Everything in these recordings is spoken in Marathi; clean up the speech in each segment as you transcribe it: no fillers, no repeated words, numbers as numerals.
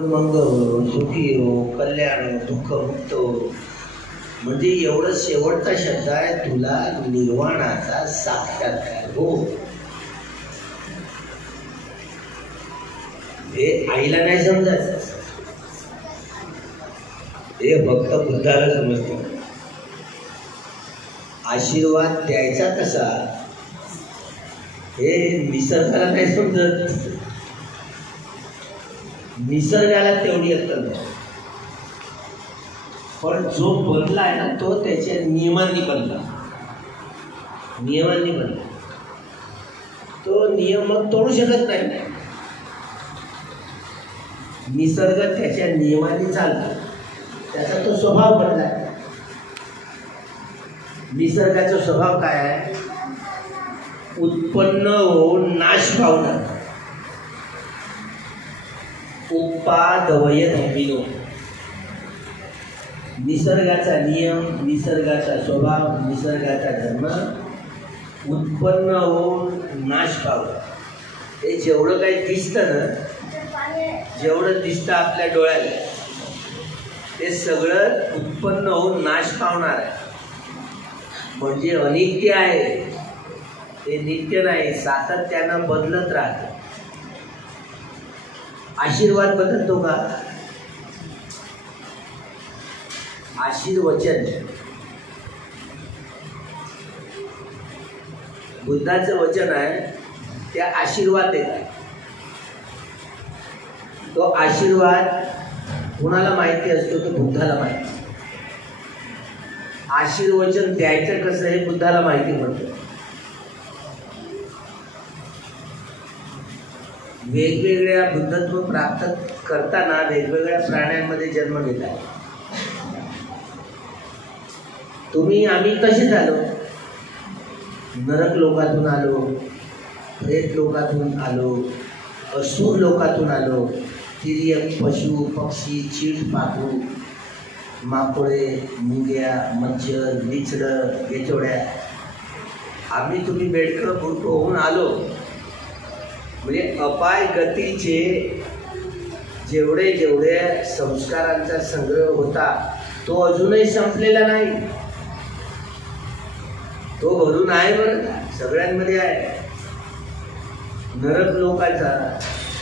मंगळ सुखी हो, कल्याण हो, दुःख मुक्त हो, म्हणजे एवढं शेवटचा शब्द आहे, तुला निर्वाणाचा साक्षात्कार हो. हे आईला नाही समजत, हे भक्त बुद्धाला समजतो. आशीर्वाद द्यायचा कसा हे निसर्गाला नाही समजत. निसर्गाला तेवढी अक्कल नाही, पण जो बनलाय ना तो त्याच्या नियमांनी बनला. नियमांनी बनला तो नियम मग तोडू शकत नाही. निसर्ग त्याच्या नियमाने चालतो, त्याचा तो स्वभाव बनलाय. निसर्गाचा स्वभाव काय आहे? उत्पन्न होऊन नाश पावणार. उत्पादवय धर्मिनो. निसर्गाचा नियम, निसर्गाचा स्वभाव, निसर्गाचा धर्म उत्पन्न होऊन नाश पावणार. हे जेवढं काही दिसतं ना, जेवढं दिसतं आपल्या डोळ्याला, ते सगळं उत्पन्न होऊन नाश पावणार आहे. म्हणजे अनित्य आहे, ते नित्य नाही, सातत्यानं बदलत राहतं. आशीर्वाद बदलतो का? आशीर्वचन, बुद्धाचं वचन आहे, त्या आशीर्वाद देतात. तो आशीर्वाद कुणाला माहिती असतो? तो बुद्धाला माहिती. आशीर्वचन द्यायचं कसं हे बुद्धाला माहिती पडतं. वेगवेगळ्या बुद्धत्व प्राप्त करताना वेगवेगळ्या प्राण्यांमध्ये जन्म घेतला. तुम्ही आम्ही तसेच आलो. नरक लोकातून आलो, प्रेत लोकातून आलो, असुर लोकातून आलो, तिर्यक, पशु, पक्षी, चीड, पाखरू, माकोळे, मुंग्या, मच्छर, विचडं, गेचोड्या, आम्ही तुम्ही बेडकं बुडकं होऊन आलो. म्हणजे अपाय गतीचे जेवढे जेवढे संस्कारांचा संग्रह होता तो अजूनही संपलेला नाही. तो भरून आहे, बरं सगळ्यांमध्ये आहे. नरक लोकांचा,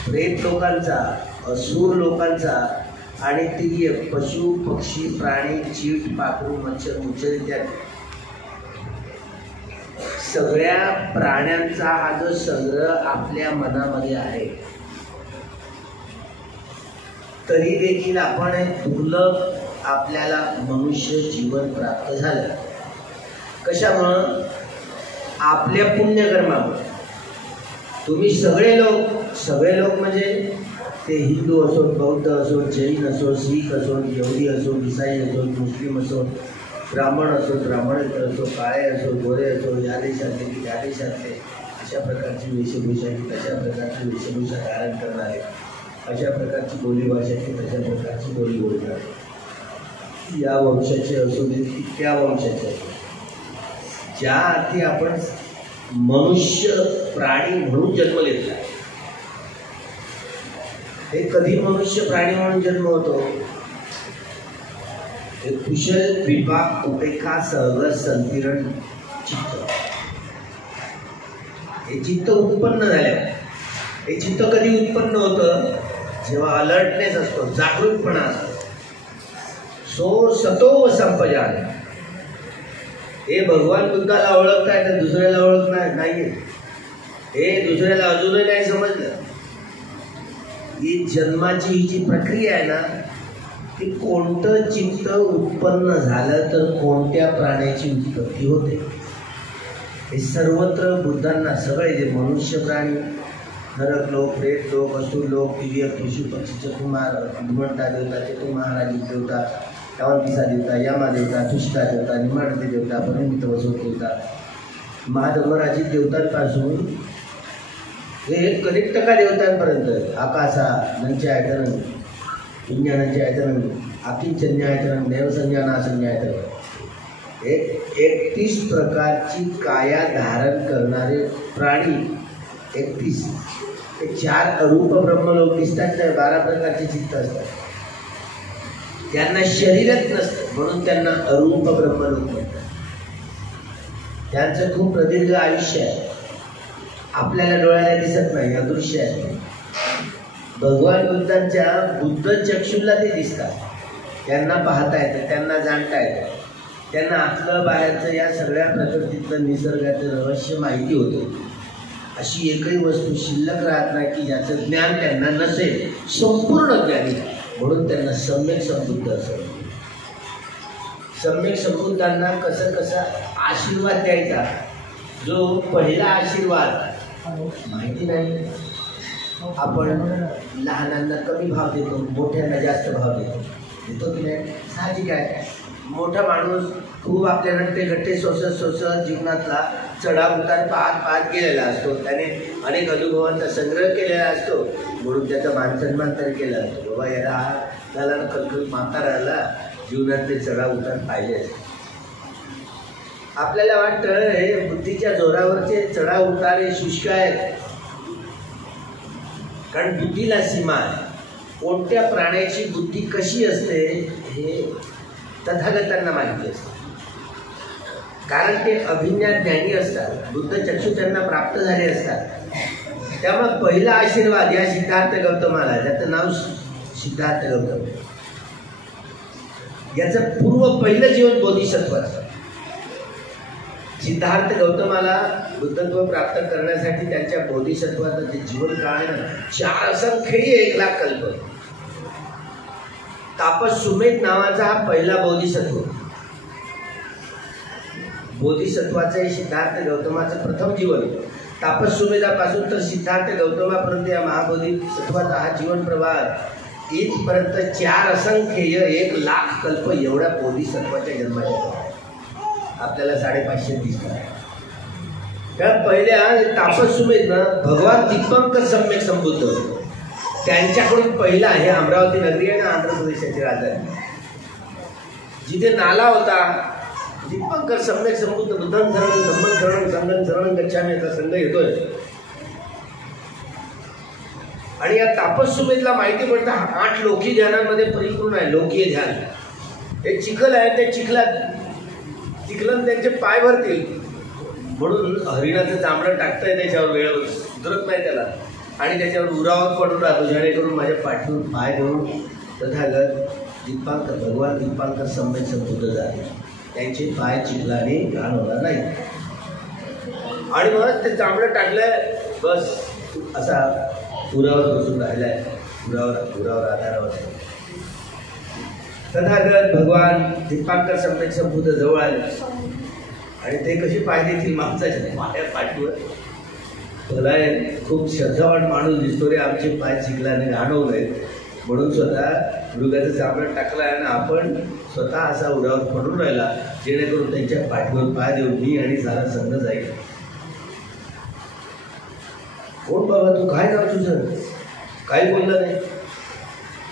प्रेत लोकांचा, असुर लोकांचा आणि तिर्य, पशु, पक्षी, प्राणी, चीट, पाखरू, मच्छर, मुच्छर इत्यादी सगळ्या प्राण्यांचा हा जो संग्रह आपल्या मनामध्ये आहे, तरी देखील आपण दुर्लभ आपल्याला मनुष्य जीवन प्राप्त झालं. कशामुळं? आपल्या पुण्यकर्मामुळे. तुम्ही सगळे लोक म्हणजे ते हिंदू असो, बौद्ध असो, जैन असो, शीख असो, यहुदी असो, ईसाई असो, मुस्लिम असो, ब्राह्मण असो, ब्राह्मणेतर असो, काळे असो, गोरे असो, या देशातले की त्या देशातले, अशा प्रकारची वेशभूषा की तशा प्रकारची वेशभूषा धारण करणारे, अशा प्रकारची बोलीभाषा की तशा प्रकारची बोली बोलणारे, या वंशाचे असो दे की त्या वंशाचे असो, ज्या अर्थी आपण मनुष्य प्राणी म्हणून जन्म घेतला. हे कधी मनुष्य प्राणी म्हणून जन्म होतो? हे कुशल विपाक उपेक्षा सहगत संतिरण चित्त. हे चित्त उत्पन्न झाले. हे चित्त कधी उत्पन्न होतं? जेव्हा अलर्टनेस असतो, जागृतपणा असतो. सो सतो संपजान. हे भगवान बुद्धाला ओळखताय तर दुसऱ्याला ओळख नाहीये. हे दुसऱ्याला अजूनही नाही समजलं. ही जन्माची ही जी प्रक्रिया आहे ना, की कोणतं चित्त उत्पन्न झालं तर कोणत्या प्राण्याची उत्पत्ती होते, हे सर्वत्र बुद्धांना सगळे जे मनुष्य प्राणी, नरक लोक, प्रेत लोक, असुर लोक, तिर्यक, पशु, पक्षी, चतुर्मार, धन्वंता देवता, चतुर्महाराजी देवता, यावंतिसा देवता, यामा देवता, तुष्टा देवता, निमाडते देवता, परिमित वसो देवता, महाधर्मराजी देवतांपासून हे कनिष्ठका देवतांपर्यंत आकाशा नंचायतनं, विज्ञानांचायतनं, अकिंचन्यायतनं, देवसंज्ञानासंज्ञायतनं, 31 प्रकारची काया धारण करणारे प्राणी, 31 ते 4 अरूप ब्रह्मलोक दिसतात, त्या 12 प्रकारचे चित्त असतात. त्यांना शरीरच नसतं म्हणून त्यांना अरूप ब्रह्मलोक म्हणतात. त्यांचं खूप प्रदीर्घ आयुष्य आहे, आपल्याला डोळ्याला दिसत नाही, अदृश्य आहे. भगवान बुद्धांच्या बुद्ध चक्षुला ते दिसतात, त्यांना पाहता येतं, त्यांना जाणता येतं, त्यांना आतलं बाहेरचं या सगळ्या प्रकृतीतलं निसर्गाचं रहस्य माहिती होतं. अशी एकही वस्तू शिल्लक राहत नाही की ज्याचं ज्ञान त्यांना नसेल. संपूर्ण ज्ञानी म्हणून त्यांना सम्यक संबुद्ध असं. सम्यक संबुद्धांना कसं आशीर्वाद द्यायचा, जो पहिला आशीर्वाद माहिती नाही. आपण लहानांना कमी भाव देतो, मोठ्यांना जास्त भाव देतो की नाही? साहजिक आहे. मोठा माणूस खूप आपल्या घट्टे सोसत जीवनातला चढाव उतार पाहत गेलेला असतो. त्याने अनेक अनुभवांचा संग्रह केलेला असतो म्हणून त्याचा मानसन्मान तर केला असतो. बाबा याला त्याला कलकल म्हाताराला जीवनातले चढाव उतार पाहिले असते. आपल्याला वाटतं हे बुद्धीच्या जोरावरचे चढाव उतार हे शुष्क आहेत, कारण बुद्धीला सीमा आहे. कोणत्या प्राण्याची बुद्धी कशी असते हे तथागतांना माहिती असते, कारण ते अभिज्ञा ज्ञानी असतात. बुद्ध चक्षु त्यांना प्राप्त झाले असतात. त्यामुळे पहिला आशीर्वाद या सिद्धार्थ गौतमाला, ज्याचं नाव सिद्धार्थ गौतम, याचं पूर्व पहिलं जीवन बोधिसत्वाचं. सिद्धार्थ गौतमाला बुद्धत्व प्राप्त करण्यासाठी त्यांच्या बोधिसत्वाचं जे जीवन काळ आहे ना, 4 असंख्य 1 लाख कल्प. तापस सुमेध नावाचा हा पहिला बोधिसत्व. बोधिसत्वाचं सिद्धार्थ गौतमाचं प्रथम जीवन. तापस सुमेधापासून तर सिद्धार्थ गौतमापर्यंत या महाबोधिसत्वाचा हा जीवन प्रवाह इथपर्यंत 4 असंख्य 1 लाख कल्प एवढ्या बोधिसत्वाच्या जन्माच्या आपल्याला 550 दिसतात. त्या पहिल्या तापस सुमेध भगवान दीपंकर सम्यक संबुद्ध होते. त्यांच्याकडून पहिला हे अमरावती नगरी आहे ना, आंध्र प्रदेशाची राजधानी, जिथे नाला होता, दीपंकर सम्यक संबुद्ध बुद्धं शरणं धम्मं शरणं संघं शरणं गच्छामि याचा संघ येतोय. आणि या तापस सुमेधला माहिती पडतं 8 लोकी ध्यानांमध्ये परिपूर्ण आहे. लोकीय ध्यान हे चिखल आहे, त्या चिखलन त्यांचे पाय भरतील म्हणून हरिणाचं चामडं टाकतंय त्याच्यावर, वेळेवर सुधरत नाही त्याला, आणि त्याच्यावर उरावर पडून राहतो, जेणेकरून माझ्या पाठीवर पाय देऊन तथागत दीपांकर भगवान दीपांकर सम्यक संबुद्ध झाले. त्यांचे पाय चिखलाने घाण होणार नाही. आणि मग ते चामडं टाकलंय, बस असा उरावर बसून राहिलाय, उरावर आधारावर. तथागत भगवान दीपांकर सम्यक संबुद्ध जवळ आले आणि ते कशी पाय देतील माणसाच्या माझ्या पाठीवर. भलाय खूप श्रद्धावान माणूस दिसतो रे, आमचे पाय चिखलाने घाणवू नये म्हणून स्वतः मृगाचं चामडं टाकलं आणि आपण स्वतः असा उरावर पडून राहिला, जेणेकरून त्यांच्या पाठीवर पाय देऊन मी आणि सारा संघ जाईल. कोण बाबा तू, काय नाव तुझं? काही बोललं नाही.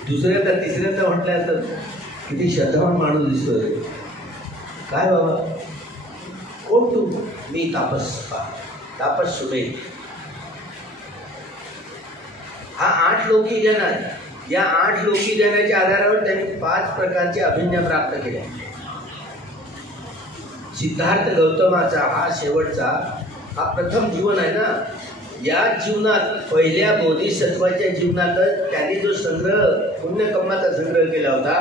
दुसऱ्यांदा तिसऱ्यांदा म्हटलं तर किती श्रद्धावान माणूस दिसतो रे. काय बाबा कोण तू? मी तापस सुमेध. हा 8 लोकी ध्यान आहे. या 8 लोकी ध्यानाच्या आधारावर त्यांनी 5 प्रकारचे अभिज्ञा प्राप्त केल्या. सिद्धार्थ गौतमाचा हा शेवटचा हा प्रथम जीवन आहे ना. या जीवनात पहिल्या बोधिसत्वाच्या जीवनातच त्यांनी जो संग्रह पुण्यकर्माचा संग्रह केला होता,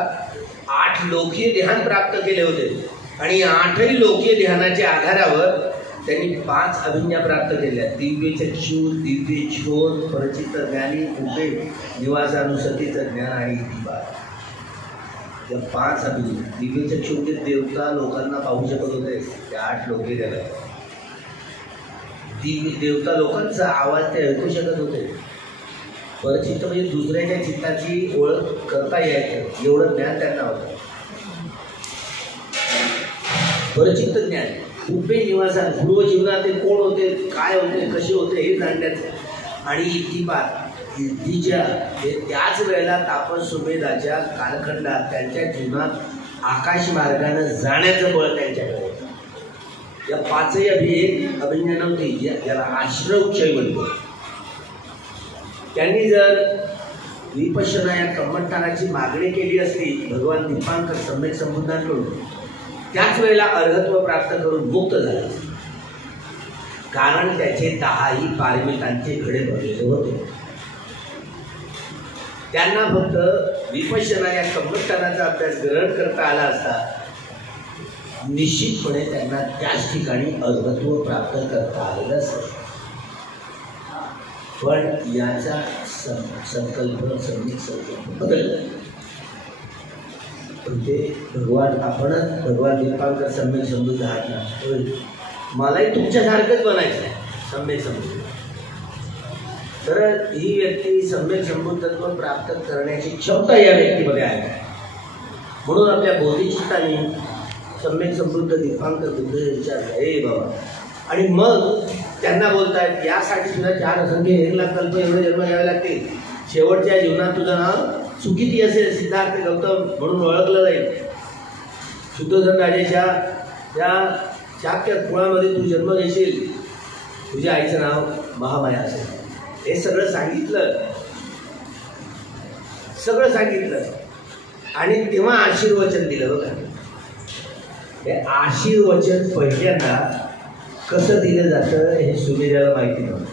8 लोकीय ध्यान प्राप्त केले होते. आणि या 8ही लोकीय ध्यानाच्या आधारावर त्यांनी 5 अभिज्ञा प्राप्त केल्या. दिव्य चक्षु, दिव्य ज्योत, परचित्त ज्ञानी, उभे निवासानुसतीचं ज्ञान आणि इतिबार. या 5 अभिज्ञा. दिव्य चक्षु म्हणजे देवता लोकांना पाहू शकत होते, त्या 8 लोकीय ध्यानात. दिव्य देवता लोकांचा आवाज ते ऐकू शकत होते. परचित्त म्हणजे दुसऱ्याच्या चित्ताची ओळख करता यायचं एवढं ज्ञान त्यांना होतं. परचित्त ज्ञान, उभे निवासान, पूर्वजीवनात ते कोण होते, काय होते, कसे होते हे जाणण्याचं. आणि इतिबार, इतिच्या त्याच वेळेला तापस सुमेधाच्या कालखंडात त्यांच्या जीवनात आकाश मार्गाने जाण्याचं बळ त्यांच्याकडे होतं. या 5ही अभिज्ञा नव्हती, याला आश्रवक्षय म्हणतो. त्यांनी जर विपश्यना या कर्मठाणाची मागणी केली असती भगवान दीपांकर सम्यक संबुद्धांकडून, त्याच वेळेला अर्हत्व प्राप्त करून मुक्त झाले, कारण त्याचे 10ही पारमितांचे घडे भरलेले होते. त्यांना फक्त विपश्यना या कर्मठाणाचा अभ्यास ग्रहण करता आला असता निश्चितपणे त्यांना त्याच ठिकाणी अर्हत्व प्राप्त करता आलेलं असतं. पण याचा संकल्प बदलला. पण ते आपणच भगवान दीपांकर सम्यक समृद्ध आहात ना, मलाही तुमच्यासारखंच बनायचं आहे सम्यक समृद्ध. तर ही व्यक्ती सम्यक संबुद्धत्व प्राप्त करण्याची क्षमता या व्यक्तीमध्ये आहे. म्हणून आपल्या बोधिचित्ताने सम्यक समृद्ध दीपांकर बुद्ध विचारलं, हे बाबा. आणि मग त्यांना बोलतायत यासाठी सुद्धा 4 असंख्य 1,00,000 कल्प एवढे जन्म घ्यावे लागतील. शेवटच्या जीवनात तुझं नाव सुखिती असेल, सिद्धार्थ गौतम म्हणून ओळखलं जाईल. शुद्धोधन राजेच्या त्या शाक्य कुळामध्ये तू जन्म घेशील, तुझ्या आईचं नाव महामाया असेल. हे सगळं सांगितलं. आणि तेव्हा आशीर्वचन दिलं. बघा, हे आशीर्वचन पहिल्यांदा कसं दिलं जातं हे सुमेधाला माहिती नव्हतं.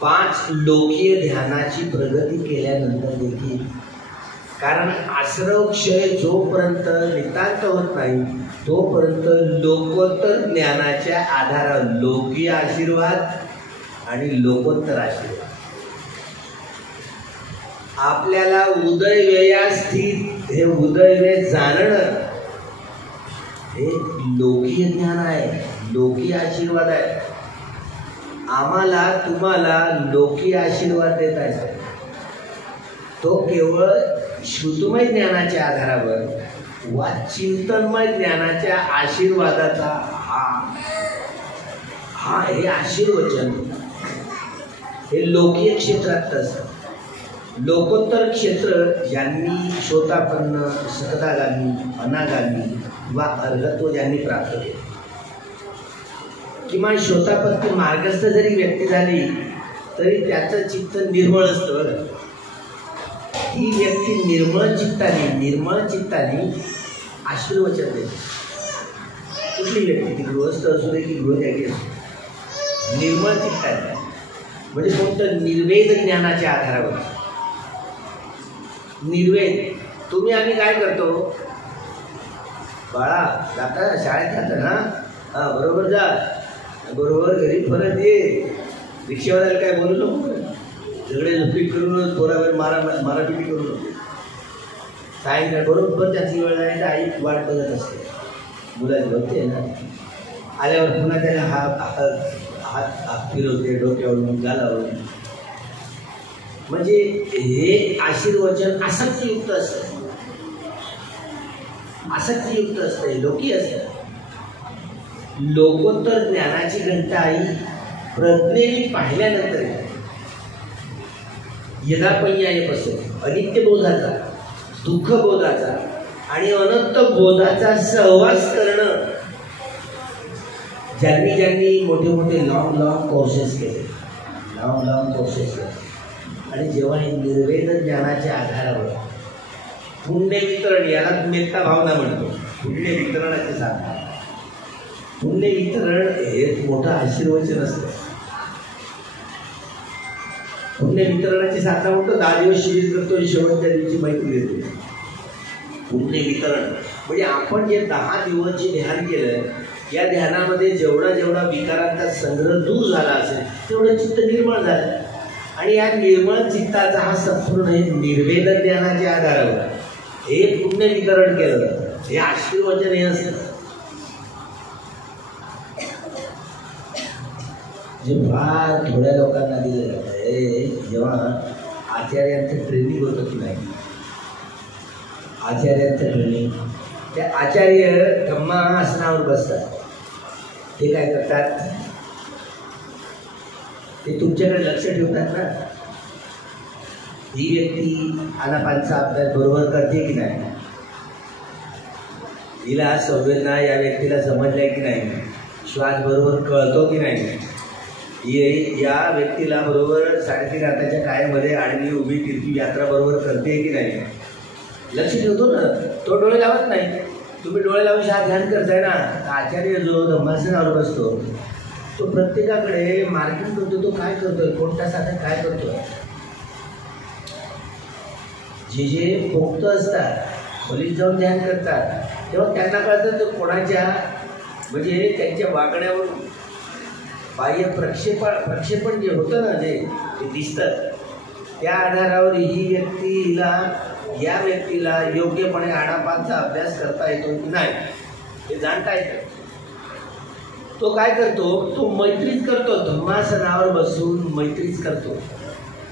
5 लोकीय ध्यानाची प्रगती केल्यानंतर देखील, कारण आश्रवक्षय जोपर्यंत नितांत होत नाही तोपर्यंत लोकोत्तर ज्ञानाच्या आधारावर लोकीय आशीर्वाद आणि लोकोत्तर आशीर्वाद आपल्याला उदयव्ययास स्थित, हे उदयव्यय जाणणं हे लोकीय ज्ञान आहे, लोकीय आशीर्वाद आहे. आम्हाला तुम्हाला लोकीय आशीर्वाद देत आहे तो केवळ श्रुतमय ज्ञानाच्या आधारावर वा चिंतनमय ज्ञानाच्या आशीर्वादाचा हे आशीर्वचन हे लोकीय क्षेत्रात असतं. लोकोत्तर क्षेत्र ज्यांनी शोतापन्न, सकदागामी, अनागामी वा अर्हत्व ज्यांनी प्राप्त केले, किमान शोतापत्ती मार्गस्थ जरी व्यक्ती झाली तरी त्याचं चित्त निर्मळ असतं. ही व्यक्ती निर्मळ चित्ताने आशीर्वचन देते. कुठली व्यक्ती, ती गृहस्थ असू दे की गृहत्यागी असू दे, निर्मळ चित्ताने म्हणजे फक्त निर्वेद ज्ञानाच्या आधारावर. निर्वेद तुम्ही आम्ही काय करतो, बाळा जाता शाळेत जाता ना, हां बरोबर जा, बरोबर घरी परत ये, रिक्षावाल्याला काय बोलू नको, झगडे झुपी करून थोडावेळ मारापिटी करू नको. सायंकाळ बरोबर त्याची वेळ आहे तर आई वाट बघत असते, मुलाची बघते ना, आल्यावर पुन्हा त्याला हात फिरवते डोक्यावरून गालावरून. म्हणजे हे आशीर्वचन आसक्तीयुक्त असतं, लोकी असतं. लोकोत्तर ज्ञानाची घंटा आई प्रज्ञेने पाहिल्यानंतर यदापय्यापासून अनित्य बोधाचा, दुःख बोधाचा आणि अनंत बोधाचा सहवास करणं, ज्यांनी मोठे लॉंग कोर्सेस केले आणि जेव्हा हे निर्वेद ज्ञानाच्या आधारावर पुण्य वितरण, याला मेत्ता भावना म्हणतो, पुण्य वितरणाचे साधन. पुण्य वितरण हे मोठं आशीर्वचन असतं. पुण्य वितरणाची साधना म्हणतो, 10 दिवस शिबिर करतो, शेवटच्या दिवशी माहिती देतो. पुण्य वितरण म्हणजे आपण जे 10 दिवस जे ध्यान केलं, या ध्यानामध्ये जेवढा विकारांचा संग्रह दूर झाला असेल तेवढं चित्त निर्मळ झालं. आणि या निर्मळ चित्ताचा हा संपूर्ण निर्वेद ज्ञानाच्या आधारावर हे पुण्य वितरण केलं जातं. हे आशीर्वचन हे असतं. जे फार थोड्या लोकांना दिलं जातं, हे जेव्हा आचार्यांचं ट्रेनिंग होतं की नाही, आचार्यांचं ट्रेनिंग, ते आचार्य धम्मा आसनावर बसतात. ते काय करतात, ते तुमच्याकडे लक्ष ठेवतात ना, ही व्यक्ती आनापानचा अभ्यास बरोबर करते की नाही, हिला संवेदना या व्यक्तीला समजल्या की नाही, श्वास बरोबर कळतो की नाही, या व्यक्तीला बरोबर 3.5 हाताच्या काळेमध्ये आडवी उभी तिरकी यात्रा बरोबर करते की नाही लक्ष ठेवतो ना. तो डोळे लावत नाही. तुम्ही डोळे लावून हा ध्यान करताय ना. आचार्य जो धम्मासनावर बसतो तो प्रत्येकाकडे मार्किंग करतो. तो काय करतोय, कोणत्या साधन काय करतोय. जे पोक्त असतात खोलीत जाऊन ध्यान करतात तेव्हा त्यांना कळतं तर कोणाच्या म्हणजे त्यांच्या वागण्यावरून बाह्य प्रक्षेपण जे होतं ना जे दिसतं त्या आधारावर या व्यक्तीला योग्यपणे आनापानचा अभ्यास करता येतो की नाही हे जाणता येतं. तो काय करतो, तो मैत्रीच करतो. धम्मासनावर बसून मैत्रीच करतो.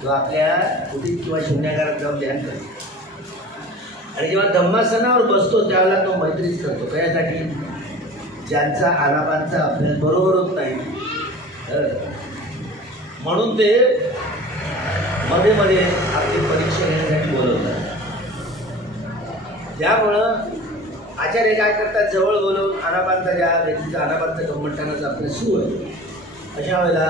तो आपल्या कुटीत किंवा शून्यागारात जाऊन ध्यान करतो. आणि जेव्हा धम्मासनावर बसतो त्यावेळेला तो मैत्रीच करतो. कशासाठी, ज्यांचा आनापानचा अभ्यास बरोबर होत नाही म्हणून ते मध्ये मध्ये आपली परीक्षा घेण्यासाठी बोलवतात. त्यामुळं आचार्य काय करतात, जवळ बोलवून आनापानचा ज्या व्यक्तीचा आनापानचा गंमठाणाचा अभ्यास सुरू आहे अशा वेळेला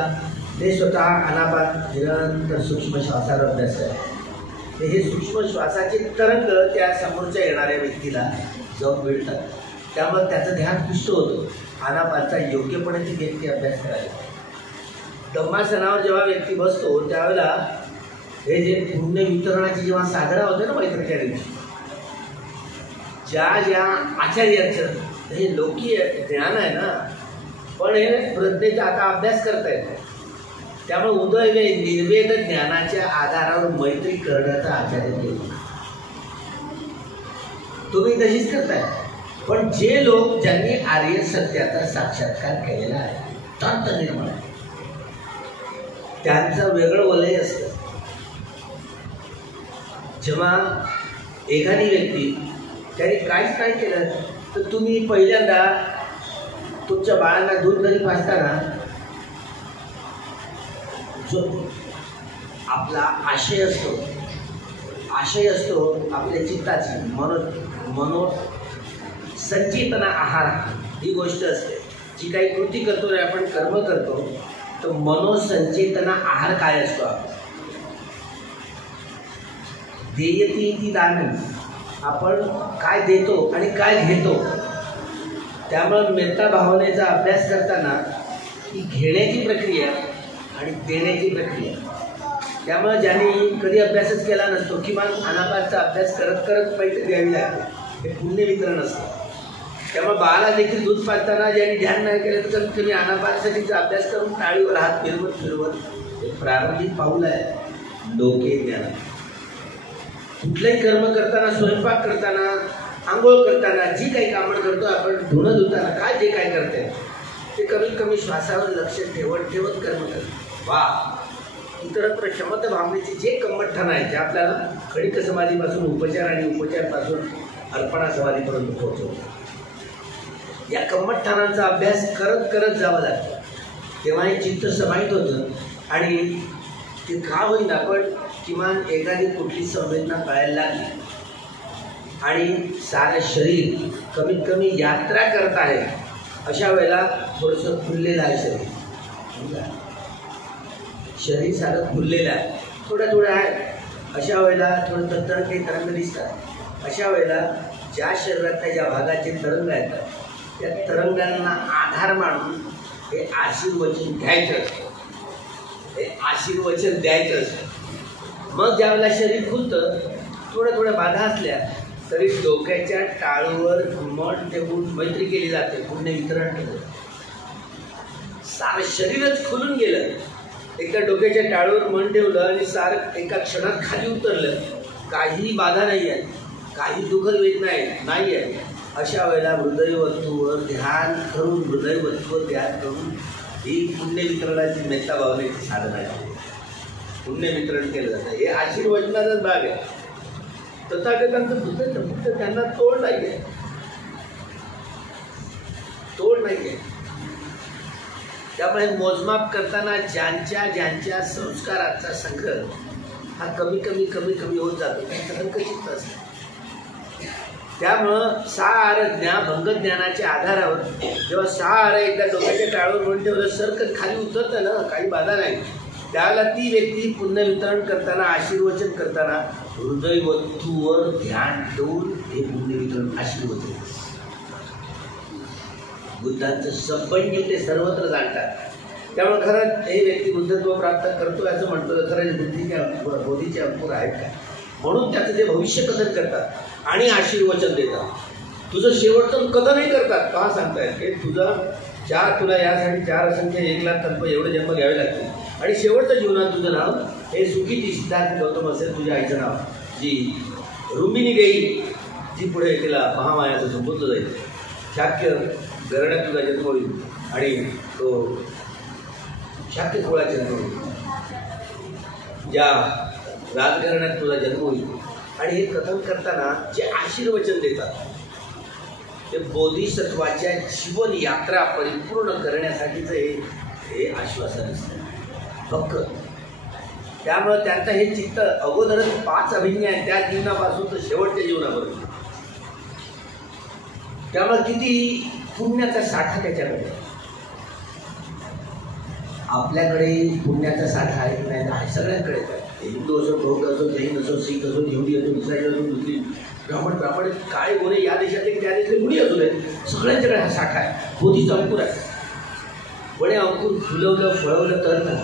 ते स्वतः आनापान निरंतर सूक्ष्म श्वासावर अभ्यास करतात. हे सूक्ष्म श्वासाचे तरंग त्या समोरच्या येणाऱ्या व्यक्तीला जाऊन मिळतात. त्यामुळे त्याचं ध्यान पुष्ट होतं. आनापानचा योग्यपणे ती व्यक्ती अभ्यास करायला. धम्मासनावर जेव्हा व्यक्ती बसतो त्यावेळेला हे जे पुण्य वितरणाची जेव्हा साधना होते ना मैत्रीच्या दिवशी ज्या आचार्यांचं हे लौकिक ज्ञान आहे ना पण हे प्रज्ञेचा आता अभ्यास करतायत. त्यामुळे उदय निर्वेद ज्ञानाच्या आधारावर मैत्री करण्याचा आचार्य केला. तुम्ही तशीच करताय. पण जे लोक ज्यांनी आर्य सत्याचा साक्षात्कार केलेला आहे तंत निर्मळ त्यांचं वेगळं वलय असतं. जेव्हा एखादी व्यक्ती त्याने काहीच नाही केलं तर तुम्ही पहिल्यांदा तुमच्या बाळांना दूध घरी पाजताना जो आपला आशय असतो आपल्या चित्ताची मनो संचेतना आहार ही गोष्ट असते. जी काही कृती करतो रे आपण कर्म करतो तर मनोसंचेतना आहार काय असतो. देयती ती दान आपण काय देतो आणि काय घेतो. त्यामुळे मेत्ता भावनेचा अभ्यास करताना ही घेण्याची प्रक्रिया आणि देण्याची प्रक्रिया. त्यामुळे ज्यांनी कधी अभ्यासच केला नसतो किमान आनापानचा अभ्यास करत करत पैसे द्यावी लागते. हे पुण्य वितरण असतं. त्यामुळे बाळाला देखील दूध पाजताना ज्यांनी ध्यान नाही केलं तर कमीत कमी आनापानसाठीचा अभ्यास करून टाळीवर हात फिरवत हे प्रारंभिक पाऊल आहे लोके ज्ञान. कुठलंही कर्म करताना, स्वयंपाक करताना, आंघोळ करताना, जी काही कामं करतो आपण, धुणं धुताना काय जे काय करते ते कमीत कमी श्वासावर लक्ष ठेवत कर्म करतो. वा इतरत्र क्षमत भावनेचे जे कम्मठ्ठाण आहे ते आपल्याला खडिक समाधीपासून उपचार आणि उपचारपासून अर्पणा समाधीपर्यंत पोहोचवतो. या कम्मठ्ठाणांचा अभ्यास करत जावं लागतं. तेव्हा हे चित्त समाहित होतं आणि ते का होईना पण किमान एखादी कुठली संवेदना कळायला लागली आणि सारं शरीर कमीत कमी यात्रा करत आहे अशा वेळेला थोडंसं फुललेलं आहे शरीर सारं फुललेलं आहे थोडं आहे. अशा वेळेला थोडं तडतडके तरंग दिसतात. अशा वेळेला ज्या शरीरातल्या ज्या भागाचे तरंग येतात त्या तरंगांना आधार मानून हे आशीर्वचन घ्यायचं असतं. हे आशीर्वचन द्यायचं असतं. मग ज्यावेळेला शरीर खुलतं थोड्या बाधा असल्या तरी डोक्याच्या टाळूवर मन ठेवून मैत्री केली जाते. पुण्य वितरण केलं. सारं शरीरच खुलून गेलं. एका डोक्याच्या टाळूवर मन ठेवलं आणि सारं एका क्षणात खाली उतरलं. काही बाधा नाही आहे, काही दुःखद वेदना नाही आहे. अशा वेळेला हृदयवस्तूवर ध्यान करून ही पुण्य वितरणाची मेत्ता भावनेची साधना आहे. पुण्य वितरण केलं जातं. हे आशीर्वचनाचाच भाग आहे. तथागतांचं फक्त त्यांना तोड नाही आहे. त्यामुळे मोजमाप करताना ज्यांच्या संस्काराचा संग्रह हा कमी होत जातो. त्यांचं हलकं चित्त असतं. त्यामुळं सहा भंगज्ञानाच्या आधारावर जेव्हा सहा एकदा डोक्याच्या टाळावर म्हणून ठेवलं सरकत खाली उतरतं ना, काही बाधा नाही, त्यावेळेला ती व्यक्ती पुण्य वितरण करताना, आशीर्वचन करताना हृदयवस्तूवर ध्यान ठेवून हे पुण्य वितरण आशीर्वचन. बुद्धांचं संपंगी ते सर्वत्र जाणतात. त्यामुळे खरंच हे व्यक्ती बुद्धत्व प्राप्त करतो असं म्हणतो तर खरंच बोधीचे अंकुर आहेत का, म्हणून त्याचं ते भविष्य कथन करतात आणि आशीर्वचन देतात. तुझं शेवटचं कथनही करतात. का सांगतायत की तुला यासाठी 4 असंख्य 1,00,000 कल्प एवढे जन्म घ्यावे लागतील आणि शेवटचं जीवनात तुझं नाव हे सुखीची सिद्धार्थ गौतम असेल, तुझ्या आईचं नाव जी रुंबिनी गेई, जी पुढे तिला महामायाचं संबोधलं जाईल. शाक्य घराण्यात तुझा जन्म होईल आणि तो शाक्य सोळा जन्म होईल, ज्या राजघराण्यात तुझा जन्म होईल. आणि हे कथन करताना जे आशीर्वचन देतात ते बोधिसत्वाच्या जीवन यात्रा परिपूर्ण करण्यासाठीचं हे आश्वासन असतं फक्त. त्यामुळं त्यांचं हे चित्त अगोदरच 5 अभिज्ञा आहे, त्या जीवनापासून तर शेवटच्या जीवनापर्यंत. त्यामुळे किती पुण्याचा साठा त्याच्याकडे. आपल्याकडे पुण्याचा साठा आहे की नाही, आहे सगळ्यांकडे. हिंदू असो, बौद्ध असो, जैन असो, शीख असो, यहुदी असो, इस्रायल असो, मुस्लिम, ब्राह्मण, काय गोरे, या देशातले त्या देशातले कुणी असू दे, सगळ्यांच्याकडे हा साठा आहे. बोधीचा अंकुर आहे. पण हे अंकुर फुलवलं फळवलं तर ना.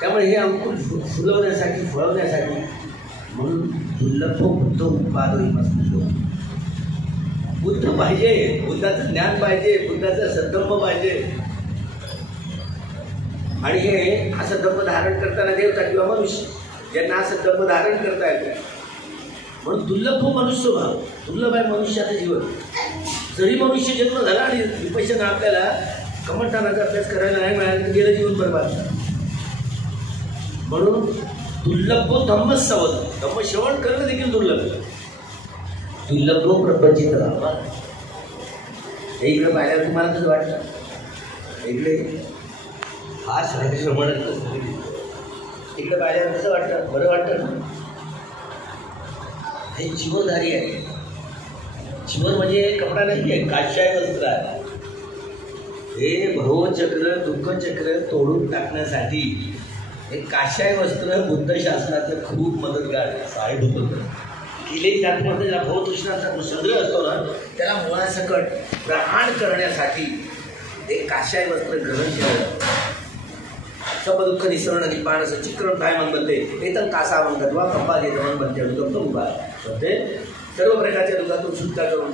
त्यामुळे हे अंकुर फुलवण्यासाठी फळवण्यासाठी म्हणून दुर्लभ बुद्ध उत्पादन मस्त. बुद्ध पाहिजे, बुद्धाचं ज्ञान पाहिजे, बुद्धाचा सद्धम्म पाहिजे. आणि हे असं धम्म धारण करताना देवता किंवा मनुष्य ज्यांना असं धम्म धारण करता येतं, म्हणून दुर्लभ मनुष्य भाव. दुर्लभ आहे मनुष्याचं जीवन. जरी मनुष्य जन्म झाला आणि विपश्यना आपल्याला कमठानाचा अभ्यास करायला नाही मिळाला तर गेलं जीवन बरबाद. म्हणून दुर्लभ धम्म सवत, धम्म श्रवण करणं देखील दुर्लभ. दुर्लभ प्रपंचित राहा. हे इकडे पाहिल्यावर तुम्हाला कसं वाटतं? इकडे हा श्रवण इकडे पाहिल्यावर कसं वाटतं? बरं वाटतं ना. हे जीवधारी आहे. जीवन म्हणजे कपडा नाही आहे, काशाय वस्त्र आहे. हे भवचक्र दुःखचक्र तोडून टाकण्यासाठी हे काशाय वस्त्र बुद्ध शासनाचं खूप मदतगार साहेब होतं. किलेही जातमध्ये ज्याला भवतृष्णाचा संग्रह असतो ना, त्याला मुळासकट प्रहाण करण्यासाठी ते काशाय वस्त्र ग्रहण केलं. सब दुःख निसरण निपाण असं चित्रण काय मन बनते एकदम कासा म्हणतात वा कंपा देत मन बनते उभा सर्व प्रकारच्या दुःखातून सुटका करून